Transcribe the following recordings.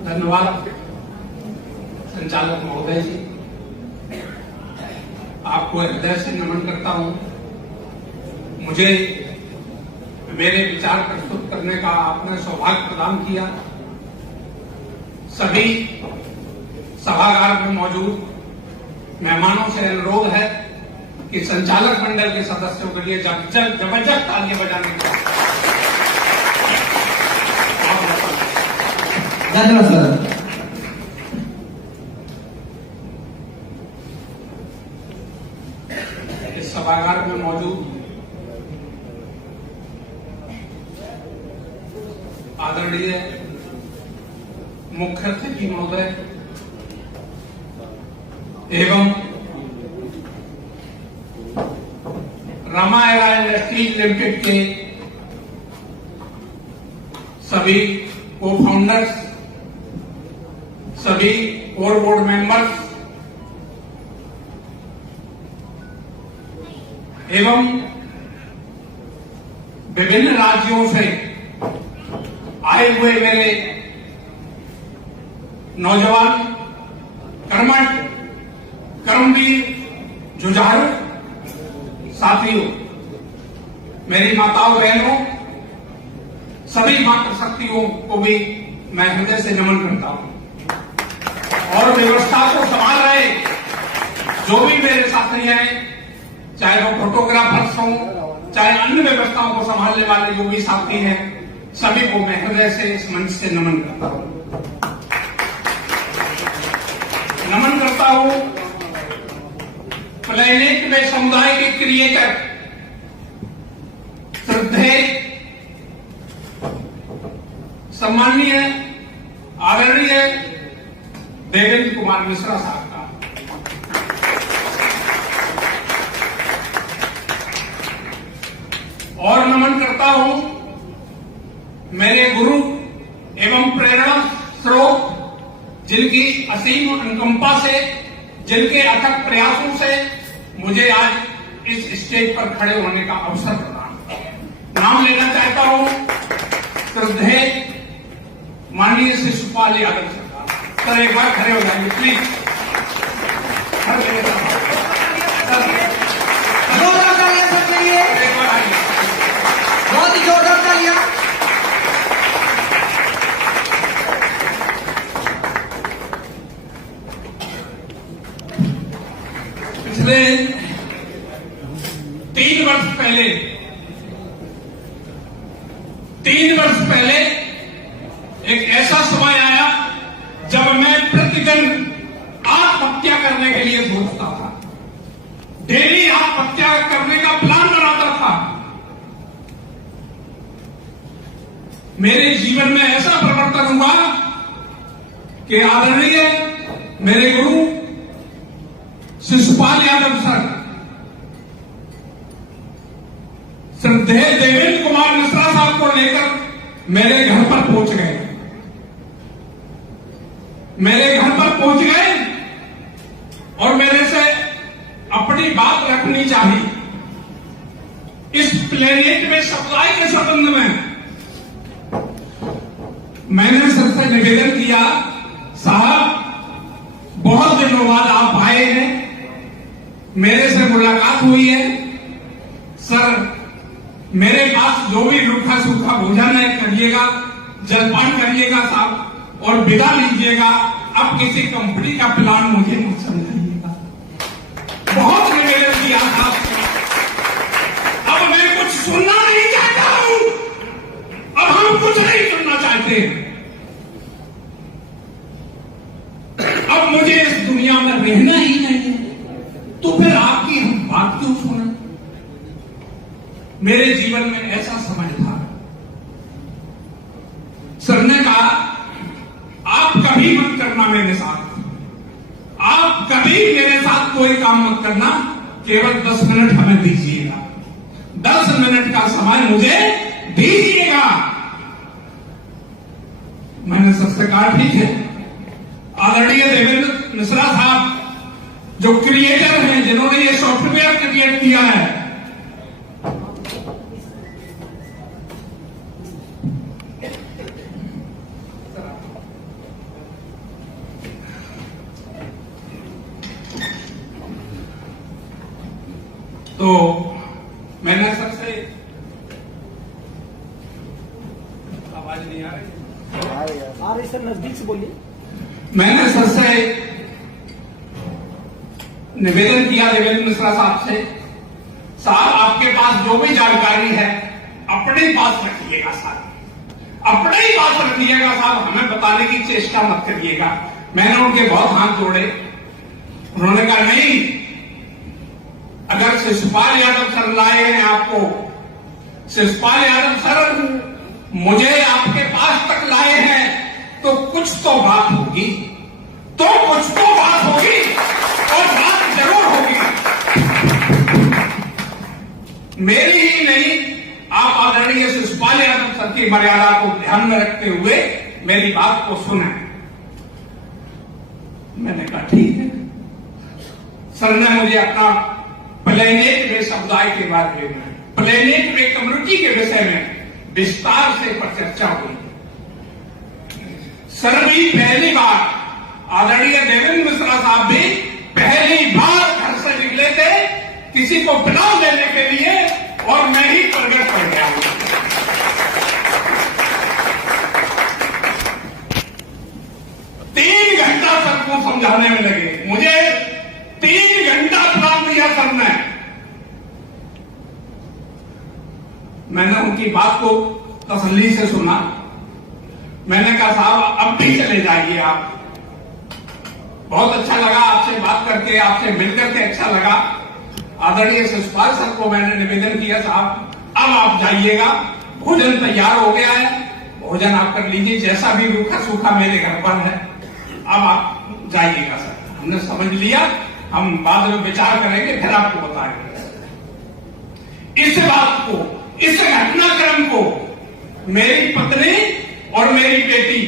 धन्यवाद संचालक महोदय जी, आपको हृदय से नमन करता हूं। मुझे मेरे विचार प्रस्तुत करने का आपने सौभाग्य प्रदान किया। सभी सभागार में मौजूद मेहमानों से अनुरोध है कि संचालक मंडल के सदस्यों के लिए जबरदस्त तालियां बजाने का। धन्यवाद सर। इस सभागार में मौजूद आदरणीय मुख्य अतिथि महोदय एवं रमा इंडस्ट्रीज लिमिटेड के सभी को फाउंडर्स, सभी कोर बोर्ड मेंबर्स एवं विभिन्न राज्यों से आए हुए मेरे नौजवान कर्मठ कर्मवीर जुझारू साथियों, मेरी माताओं बहनों, सभी मातृशक्तियों को भी मैं हृदय से नमन करता हूं। और व्यवस्था को संभाल रहे जो भी मेरे साथी हैं, चाहे वो फोटोग्राफर्स हों, चाहे अन्य व्यवस्थाओं को संभालने वाले जो भी साथी हैं, सभी को मैं हृदय से इस मंच से नमन करता हूं। नमन करता हूं प्लेनेट में समुदाय के क्रिएटर श्रद्धेय सम्माननीय आदरणीय देवेंद्र कुमार मिश्रा साहब का। और नमन करता हूं मेरे गुरु एवं प्रेरणा स्रोत, जिनकी असीम अनुकंपा से, जिनके अथक प्रयासों से मुझे आज इस स्टेज पर खड़े होने का अवसर प्रदान। नाम लेना चाहता हूं श्रद्धेय माननीय श्री सुपाल यादव सरकार। सर एक बार खड़े हो जाएंगे प्लीज। जोरदार तालियां सबके लिए, एक बार आइए, बहुत ही जोरदार तालियां। पिछले 3 वर्ष पहले एक ऐसा समय आया जब मैं प्रतिदिन आत्महत्या करने के लिए सोचता था, डेली आत्महत्या करने का प्लान बनाता था। मेरे जीवन में ऐसा परिवर्तन हुआ कि आदरणीय मेरे गुरु श्री सुपाल यादव सर, श्रद्धेय देवेंद्र कुमार मिश्रा साहब को लेकर मेरे घर पर पहुंच गए। और मेरे से अपनी बात रखनी चाहिए। इस प्लेनेट में सप्लाई के संबंध में मैंने सर से निवेदन किया, साहब बहुत दिनों बाद आप आए हैं, मेरे से मुलाकात हुई है, सर मेरे पास जो भी रूखा सूखा भोजन है करिएगा, जलपान करिएगा साहब, और विदा लीजिएगा। अब किसी कंपनी का प्लान मुझे मत समझाइएगा। बहुत निवेदन किया था, अब मैं कुछ सुनना नहीं चाहता हूं, अब हम कुछ नहीं सुनना चाहते। अब मुझे इस दुनिया में रहना ही नहीं है, तो फिर आपकी हम बात क्यों सुने। मेरे जीवन में ऐसा समय था, सर ने कहा आप कभी मत करना मेरे साथ, आप कभी मेरे साथ कोई काम मत करना, केवल 10 मिनट हमें दीजिएगा, 10 मिनट का समय मुझे दीजिएगा। मैंने सबसे कहा ठीक है। आदरणीय देवेंद्र मिश्रा साहब जो क्रिएटर हैं, जिन्होंने ये सॉफ्टवेयर क्रिएट किया है, आ रही सर, नजदीक से बोलिए। मैंने सर से निवेदन किया देवेंद्र मिश्रा साहब से, साहब आपके पास जो भी जानकारी है अपने पास रखिएगा साहब, अपने ही पास रखिएगा साहब, हमें बताने की चेष्टा मत करिएगा। मैंने उनके बहुत हाथ जोड़े, उन्होंने कहा नहीं, अगर शिशुपाल यादव सर लाए हैं आपको, शिशुपाल यादव सर मुझे आपके पास तक लाए हैं तो कुछ तो बात होगी, तो कुछ तो बात होगी और बात जरूर होगी। मेरी ही नहीं, आप आदरणीय शिशुपाल यादव सर की मर्यादा को ध्यान में रखते हुए मेरी बात को सुने। मैंने कहा ठीक है। सर ने मुझे अपना प्लेनेट वे समुदाय के बारे में, प्लेनेट वे कम्युनिटी के विषय में विस्तार से परिचर्चा हुई। सर भी पहली बार, आदरणीय देवेंद्र मिश्रा साहब भी पहली बार घर से निकले थे किसी को पिलाव देने के लिए, और मैं ही प्रगट कर गया हूं। 3 घंटा सर को समझाने में लगे, मुझे 3 घंटा प्लान दिया सर ने। मैंने उनकी बात को तसल्ली से सुना। मैंने कहा साहब अब भी चले जाइए आप, बहुत अच्छा लगा आपसे बात करके, आपसे मिलकर के अच्छा लगा। आदरणीय शिशुपाल सर को मैंने निवेदन किया, साहब अब आप जाइएगा, भोजन तैयार हो गया है, भोजन आप कर लीजिए, जैसा भी रूखा सूखा मेरे घर पर है, अब आप जाइएगा सर। हमने समझ लिया, हम बाद में विचार करेंगे, फिर आपको बताएंगे। इस बात को, इस घटनाक्रम को मेरी पत्नी और मेरी बेटी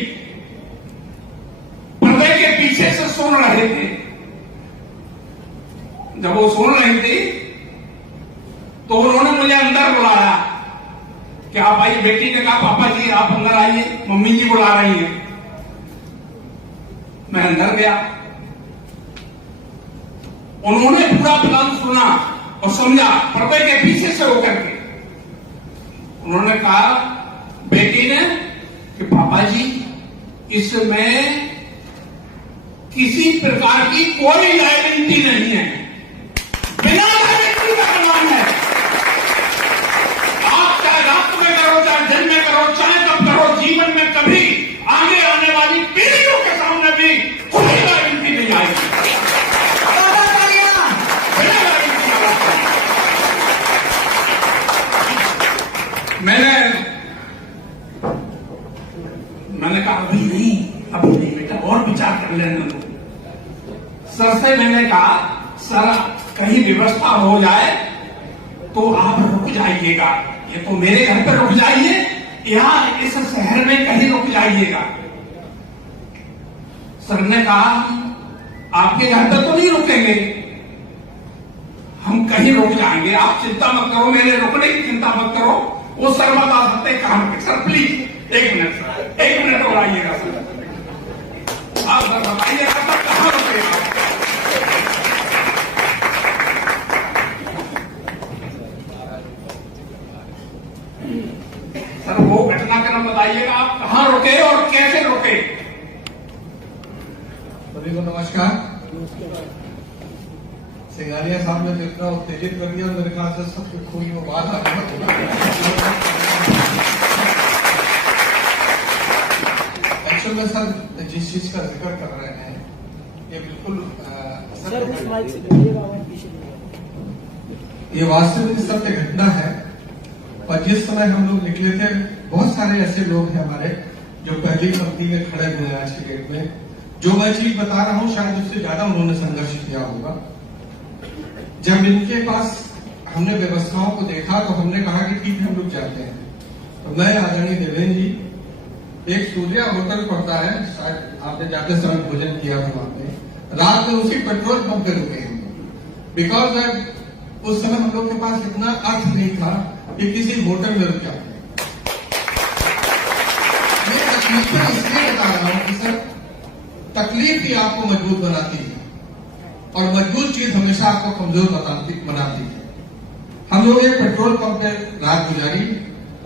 पर्दे के पीछे से सुन रहे थे। जब वो सुन रही थी तो उन्होंने मुझे अंदर बुलाया कि आप भाई, बेटी ने कहा पापा जी आप अंदर आइए, मम्मी जी बुला रही हैं। मैं अंदर गया, उन्होंने पूरा प्लान सुना और समझा पर्दे के पीछे से होकर के। उन्होंने कहा बेटी ने कि पापा जी इसमें किसी प्रकार की कोई गारंटी नहीं है, बिना गारंटी का प्रमाण है। आप चाहे रात में करो, चाहे दिन में करो, चाहे कब करो, जीवन में कभी आगे आने वाली पीढ़ियों के सामने भी कोई गारंटी नहीं आएगी। मैंने कहा अभी नहीं बेटा, और विचार कर लेने दो। सर से मैंने कहा सर कहीं व्यवस्था हो जाए तो आप रुक जाइएगा, ये तो मेरे घर पर रुक जाइए, यहां इस शहर में कहीं रुक जाइएगा। सर ने कहा आपके घर पर तो नहीं रुकेंगे, हम कहीं रुक जाएंगे, आप चिंता मत करो, मेरे रुकने की चिंता मत करो, वो सर बता सकते कहां। Sir please 1 minute sir, 1 minute और आइएगा सर, आप सर बताइएगा सर कहां रुकेगा। सर वो घटनाक्रम बताइएगा, आप कहां रुके और कैसे रुके। सभी को नमस्कार। सिंगानिया साहब ने जितना उत्तेजित कर दिया, मेरे ख्याल से सबसे खून में बात आ गई। एक्चुअल में सर जिस चीज का जिक्र कर रहे हैं ये बिल्कुल ये वास्तविक सत्य घटना है। और जिस समय हम लोग निकले थे, बहुत सारे ऐसे लोग हैं हमारे जो पहली पंक्ति में खड़े हुए हैं आज के डेट में। जो मैं चीज बता रहा हूं शायद उससे ज्यादा उन्होंने संघर्ष किया होगा। जब इनके पास हमने व्यवस्थाओं को देखा तो हमने कहा कि ठीक है हम लोग जाते हैं। तो मैं आदरणीय देवेंद्र जी, एक सूर्या होटल पड़ता है, शायद आपने जाते समय भोजन किया था वहां पे, रात में उसी पेट्रोल पंप पे रुके हैं। बिकॉज उस समय हम लोग के पास इतना अर्थ नहीं था कि किसी होटल में रुक जाते। मैं तकलीफें इसलिए बता रहा हूं कि सर तकलीफ ही आपको मजबूत बनाती है और मजबूत चीज हमेशा आपको कमजोर बनाती है। हम लोग एक पेट्रोल पंप पे रात गुजारी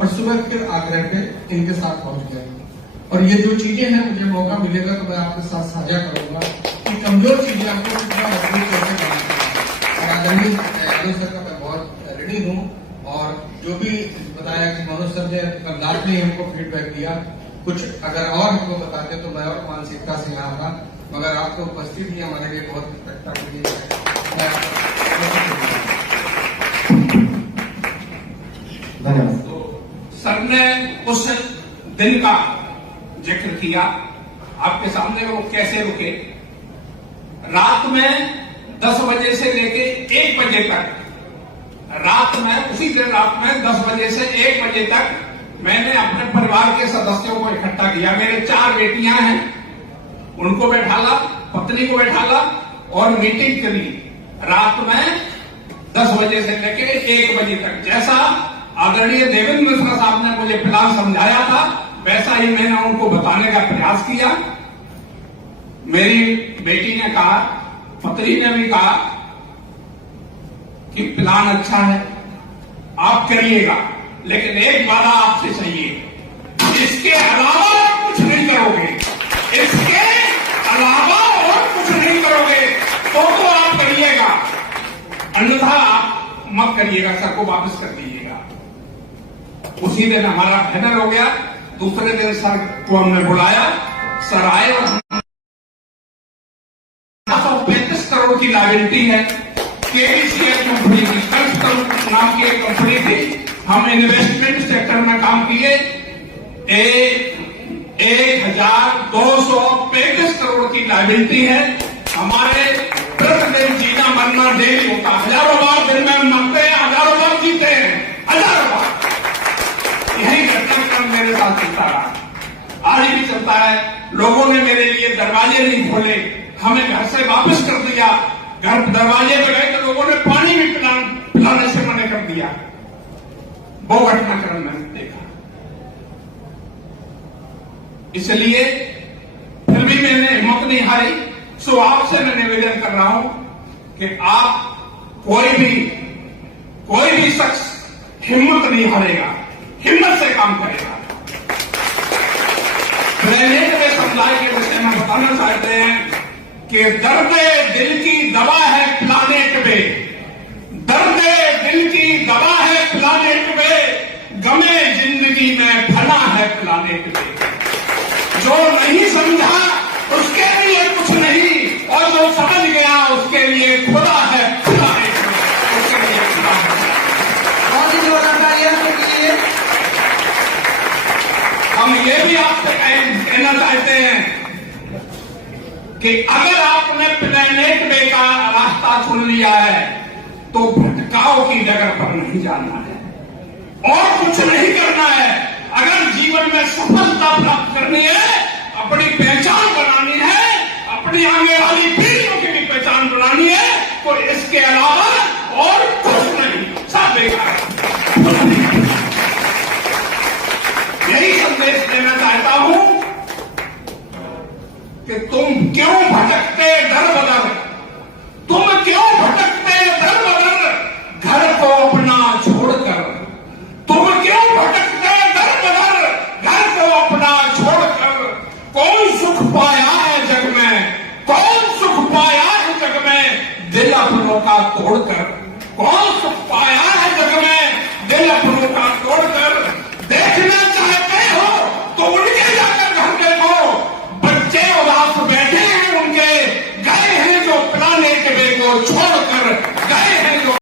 और सुबह फिर आगरा पे इनके साथ पहुंच गए। और ये जो चीजें हैं, मुझे मौका मिलेगा तो मैं आपके साथ साझा करूंगा कि कमजोर चीजें आपको कितना मजबूत करके बनाना। और आदरणीय यादव सर का मैं बहुत ऋणी हूँ। और जो भी बताया कि मनोज सर ने कल रात में हमको फीडबैक दिया, कुछ अगर और हमको बताते तो मैं और मानसिकता से यहाँ था, मगर आपको उपस्थित ही हमारे लिए बहुत प्रसन्नता की है। धन्यवाद। तो सर ने उस दिन का जिक्र किया आपके सामने, वो कैसे रुके। रात में 10 बजे से लेके 1 बजे तक, रात में उसी दिन रात में 10 बजे से 1 बजे तक मैंने अपने परिवार के सदस्यों को इकट्ठा किया। मेरे 4 बेटियां हैं, उनको बैठाला, पत्नी को बैठाला और मीटिंग करी रात में 10 बजे से लेके 1 बजे तक। जैसा आदरणीय देवेंद्र मिश्रा साहब ने मुझे प्लान समझाया था, वैसा ही मैंने उनको बताने का प्रयास किया। मेरी बेटी ने कहा, पत्नी ने भी कहा कि प्लान अच्छा है, आप करिएगा, लेकिन एक वादा आपसे चाहिए, इसके अलावा और कुछ नहीं करोगे, इसके अलावा और कुछ नहीं करोगे तो आप करिएगा, अन्यथा आप मत करिएगा, सर को वापस कर दीजिएगा। उसी दिन हमारा फाइनल हो गया। दूसरे दिन सर को हमने बुलाया, सर आए और 35 करोड़ की लायबिलिटी है। केबीसीएल कंपनी की, कर्ज करोड़ नाम की एक कंपनी थी, हम इन्वेस्टमेंट सेक्टर में काम किए। 1235 करोड़ की लायबिलिटी है। हमारे प्रतिदिन जीना मरना डेली होता, हजारों बार दिन में मरते हैं, हजारों बार जीते हैं, हजारों बार। यही घटनाक्रम मेरे साथ चलता रहा, आज भी चलता है। लोगों ने मेरे लिए दरवाजे नहीं खोले, हमें घर से वापस कर दिया। घर दरवाजे पे गए तो लोगों ने पानी भी पिलाने से मना कर दिया। वो घटनाक्रम मैंने देखा। इसलिए फिर भी मैंने हिम्मत नहीं हारी। सो आपसे मैं निवेदन कर रहा हूं कि आप कोई भी शख्स हिम्मत नहीं हारेगा, हिम्मत से काम करेगा। प्लेनेट में समुदाय के विषय में बताना चाहते हैं कि दर्द दिल की दवा है प्लानेट पे, दर्द दिल की दवा है प्लानेट पे, गमे जिंदगी में फना है प्लानेट पे। जो नहीं समझा उसके लिए कुछ नहीं, और जो समझ गया उसके लिए खुदा है प्लानेट पे, उसके लिए खुदा है। बहुत ही जोरदार तालियां उनके लिए। हम ये भी आपसे कहना चाहते हैं कि अगर आपने प्लेनेट वे का रास्ता चुन लिया है तो भटकाव की जगह पर नहीं जाना है और कुछ नहीं करना है। अगर जीवन में सफलता प्राप्त करनी है, अपनी पहचान बनानी है, अपनी आगे वाली पीढ़ियों की भी पहचान बनानी है, तो इसके अलावा और कुछ नहीं, सब बेकार है। यही संदेश देना चाहता हूं कि तुम क्यों भटकते दर बदर, तुम क्यों भटकते दर बदर, घर को अपना छोड़कर, तुम क्यों भटकते दर बदर, घर को अपना छोड़कर। कौन सुख पाया है जग में, कौन सुख पाया है जग में, दिल अपनों का तोड़कर।